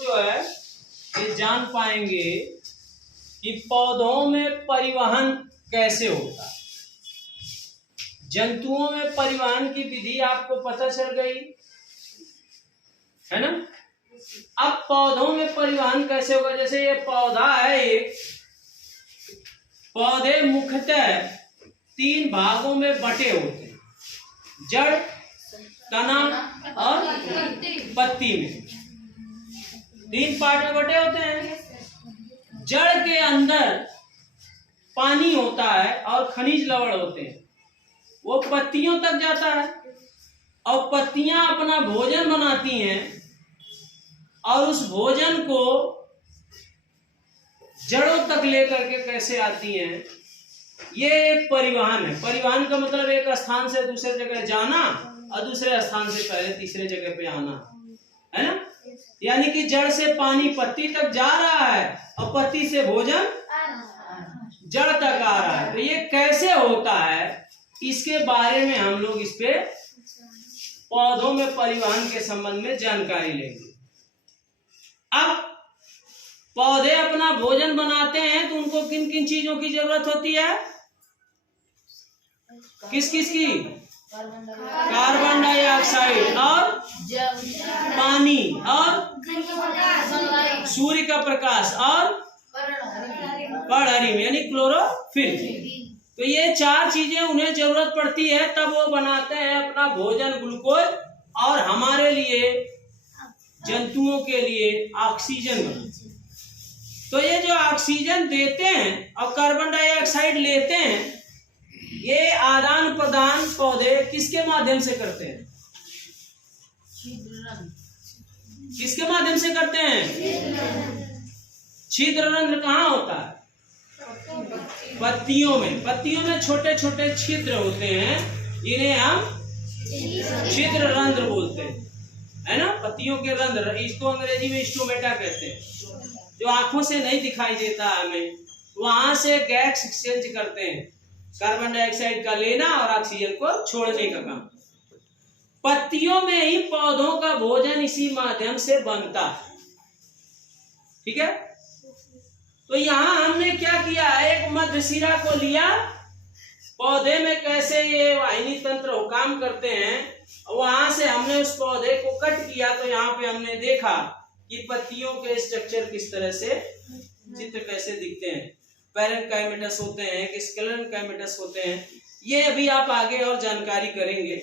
लोग जो है ये जान पाएंगे कि पौधों में परिवहन कैसे होता है। जंतुओं में परिवहन की विधि आपको पता चल गई है ना। अब पौधों में परिवहन कैसे होगा, जैसे ये पौधा है, एक पौधे मुख्यतः 3 भागों में बटे होते हैं, जड़, तना और पत्ती में 3 पार्ट में बटे होते हैं। जड़ के अंदर पानी होता है और खनिज लवण होते हैं, वो पत्तियों तक जाता है और पत्तियां अपना भोजन बनाती हैं और उस भोजन को जड़ों तक लेकर के कैसे आती हैं, ये एक परिवहन है। परिवहन का मतलब एक स्थान से दूसरे जगह जाना और दूसरे स्थान से पहले तीसरे जगह पे आना, है ना। यानी कि जड़ से पानी पत्ती तक जा रहा है और पत्ती से भोजन जड़ तक आ रहा है। तो ये कैसे होता है, इसके बारे में हम लोग इस पे पौधों में परिवहन के संबंध में जानकारी लेंगे। अब पौधे अपना भोजन बनाते हैं तो उनको किन किन चीजों की जरूरत होती है, किस किस की, कार्बन डाइऑक्साइड और पानी और सूर्य का प्रकाश और पर्णहरिम यानी क्लोरोफिल। तो ये 4 चीजें उन्हें जरूरत पड़ती है, तब वो बनाते हैं अपना भोजन, ग्लूकोज, और हमारे लिए जंतुओं के लिए ऑक्सीजन बनाते हैं। तो ये जो ऑक्सीजन देते हैं और कार्बन डाइऑक्साइड लेते हैं, ये आदान प्रदान पौधे किसके माध्यम से करते हैं, किसके माध्यम से करते हैं, छिद्र रंध्र कहाँ होता है, पत्तियों में। पत्तियों में छोटे छोटे छिद्र होते हैं, इन्हें हम छिद्र रंध्र बोलते हैं, है ना। पत्तियों के रंध्र, इसको अंग्रेजी में स्टोमेटा कहते हैं, जो आंखों से नहीं दिखाई देता हमें, वहां से गैस एक्सचेंज करते हैं, कार्बन डाइऑक्साइड का लेना और ऑक्सीजन को छोड़ने का काम। पत्तियों में ही पौधों का भोजन इसी माध्यम से बनता है, ठीक है। तो यहां हमने क्या किया है, एक मध्य शिरा को लिया, पौधे में कैसे ये वाहिनी तंत्र काम करते हैं, वहां से हमने उस पौधे को कट किया। तो यहाँ पे हमने देखा कि पत्तियों के स्ट्रक्चर किस तरह से, चित्र कैसे दिखते हैं, पैरेंकाइमेटस होते हैं कि स्क्लेरेंकाइमेटस होते हैं, ये अभी आप आगे और जानकारी करेंगे।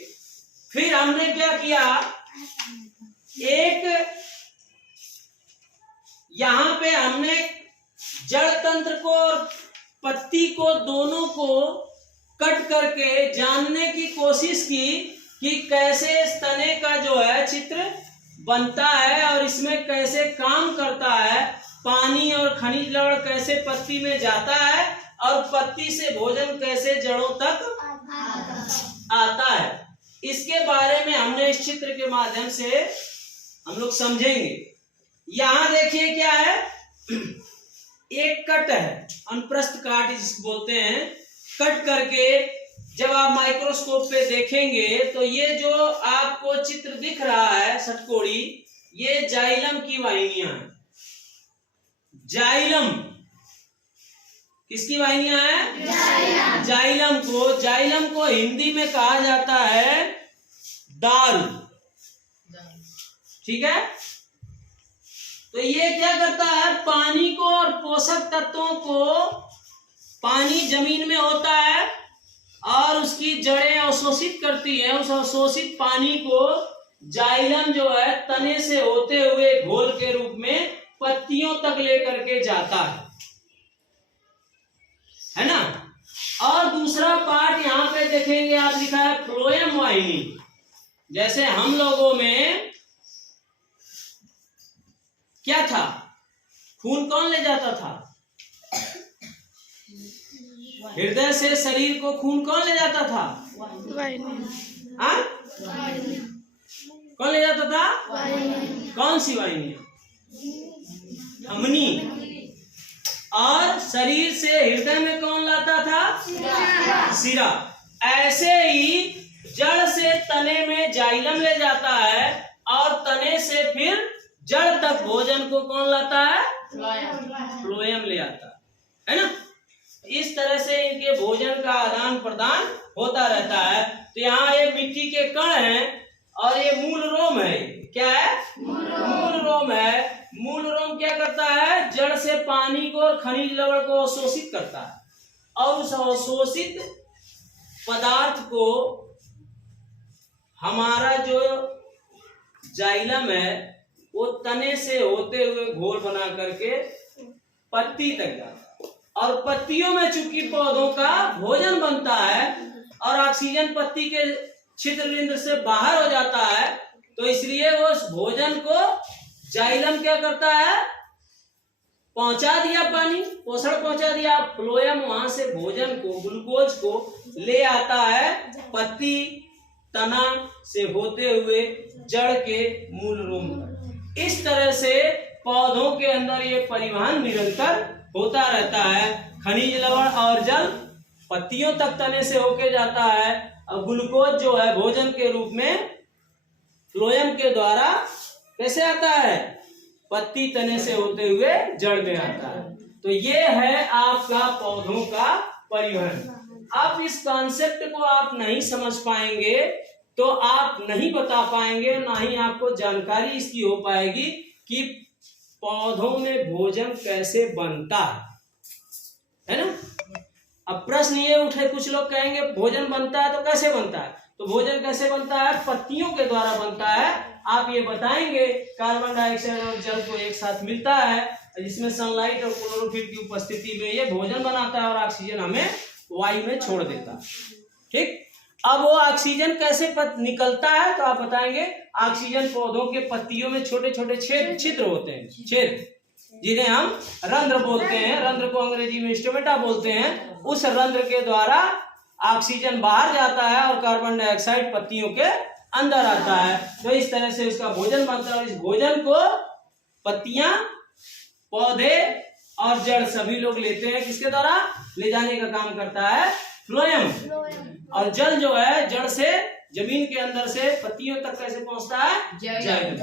फिर हमने क्या किया, एक यहाँ पे हमने जड़ तंत्र को और पत्ती को, दोनों को कट करके जानने की कोशिश की कि कैसे इस तने का जो है चित्र बनता है और इसमें कैसे काम करता है, पानी और खनिज लवण कैसे पत्ती में जाता है और पत्ती से भोजन कैसे जड़ों तक आता है। इसके बारे में हमने इस चित्र के माध्यम से हम लोग समझेंगे। यहां देखिए क्या है, एक कट है, अनुप्रस्थ काट जिसको बोलते हैं। कट करके जब आप माइक्रोस्कोप पे देखेंगे तो ये जो आपको चित्र दिख रहा है षटकोणी, ये जाइलम की वाहिनियां हैं। जाइलम किसकी वाहिनियां हैं, जाइलम को हिंदी में कहा जाता है दाल, ठीक है। तो ये क्या करता है, पानी को और पोषक तत्वों को, पानी जमीन में होता है और उसकी जड़ें अवशोषित करती हैं, उस अवशोषित पानी को जाइलम जो है तने से होते हुए घोल के रूप में पत्तियों तक लेकर के जाता है ना। और दूसरा पार्ट यहाँ पे देखेंगे आप, लिखा है फ्लोएम वाहिनी। जैसे हम लोगों में क्या था, खून कौन ले जाता था, हृदय से शरीर को खून कौन ले जाता था, कौन ले जाता था, कौन सी वाहिनी, धमनी। और शरीर से हृदय में कौन लाता था, शिरा। ऐसे ही जड़ से तने में जाइलम ले जाता है और तने से फिर जड़ तक भोजन को कौन लाता है? फ्लोएम ले आता है ना। इस तरह से इनके भोजन का आदान प्रदान होता रहता है। तो यहाँ ये मिट्टी के कण हैं और ये मूल रोम है। क्या है? मूल रोम है। मूल रोम क्या करता है? जड़ से पानी को और खनिज लवण को अवशोषित करता है और उस अवशोषित पदार्थ को हमारा जो जाइलम है वो तने से होते हुए घोल बना करके पत्ती तक जाता है और पत्तियों में चूंकि पौधों का भोजन बनता है और ऑक्सीजन पत्ती के छिद्रविंद से बाहर हो जाता है, तो इसलिए वो उस भोजन को जाइलम क्या करता है? पहुंचा दिया, पानी पोषण पहुंचा दिया। फ्लोएम वहां से भोजन को, ग्लूकोज को ले आता है पत्ती तना से होते हुए जड़ के मूल रोम पर। इस तरह से पौधों के अंदर ये परिवहन निरंतर होता रहता है। खनिज लवण और जल पत्तियों तक तने से होके जाता है और ग्लूकोज जो है भोजन के रूप में फ्लोएम के द्वारा कैसे आता है? पत्ती तने से होते हुए जड़ में आता है। तो ये है आपका पौधों का परिवहन। आप इस कॉन्सेप्ट को आप नहीं समझ पाएंगे तो आप नहीं बता पाएंगे, ना ही आपको जानकारी इसकी हो पाएगी कि पौधों में भोजन कैसे बनता है ना। अब प्रश्न ये उठे, कुछ लोग कहेंगे भोजन बनता है तो कैसे बनता है? तो भोजन कैसे बनता है? पत्तियों के द्वारा बनता है। आप ये बताएंगे कार्बन डाइऑक्साइड और जल को एक साथ मिलता है जिसमें सनलाइट और क्लोरोफिल की उपस्थिति में ये भोजन बनाता है और ऑक्सीजन हमें वायु में छोड़ देता है। ठीक, अब वो ऑक्सीजन कैसे निकलता है तो आप बताएंगे ऑक्सीजन पौधों के पत्तियों में छोटे छोटे छिद्र होते हैं, छेद, जिन्हें हम रंध्र बोलते हैं। रंध्र को अंग्रेजी में स्टोमेटा बोलते हैं। उस रंध्र के द्वारा ऑक्सीजन बाहर जाता है और कार्बन डाइऑक्साइड पत्तियों के अंदर आता है। तो इस तरह से उसका भोजन बनता है और इस भोजन को पत्तियां, पौधे और जड़ सभी लोग लेते हैं। किसके द्वारा? ले जाने का काम करता है फ्लोएम। और जल जो है जड़ से जमीन के अंदर से पत्तियों तक कैसे पहुंचता है? जाइलम।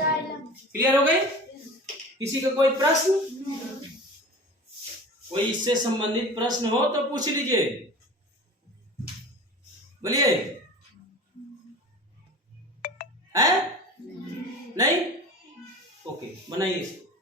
क्लियर हो गई? किसी का कोई प्रश्न, कोई इससे संबंधित प्रश्न हो तो पूछ लीजिए, बोलिए। है नहीं? ओके, बनाइए इसको।